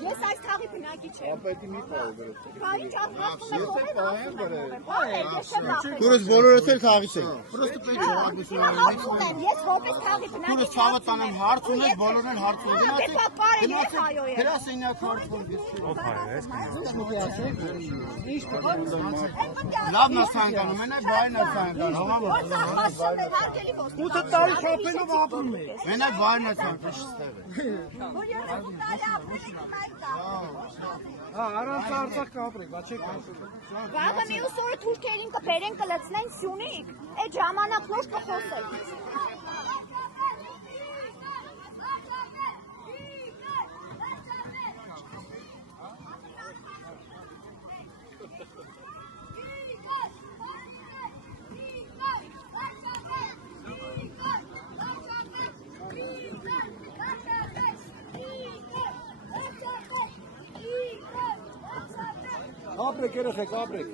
Ես այս թաղի բնակիչ եմ։ Դուրս բոլորս էլ թաղից եք։ Ես որպես թաղի բնակիչ Դուրս ցավը տանեմ հարց ունես, բոլորն էլ հարց ունեն։ Գրասենյակ հարց ունես։ Լավն է ցանկանում, մենակ բայն է ցանկանում։ Ութը տարի շապելով ապրում է։ Մենակ բայն է ցանկանում, շստեղ է։ Առանց Արցախ կապրեք, բա չեք ապրում։ Վաղը մյուս օրը թուրքերին կբերեն կլցնեն Սյունիք, այդ ժամանակնոր կխոսեք։ Ապրեք երեխեք, ապրեք։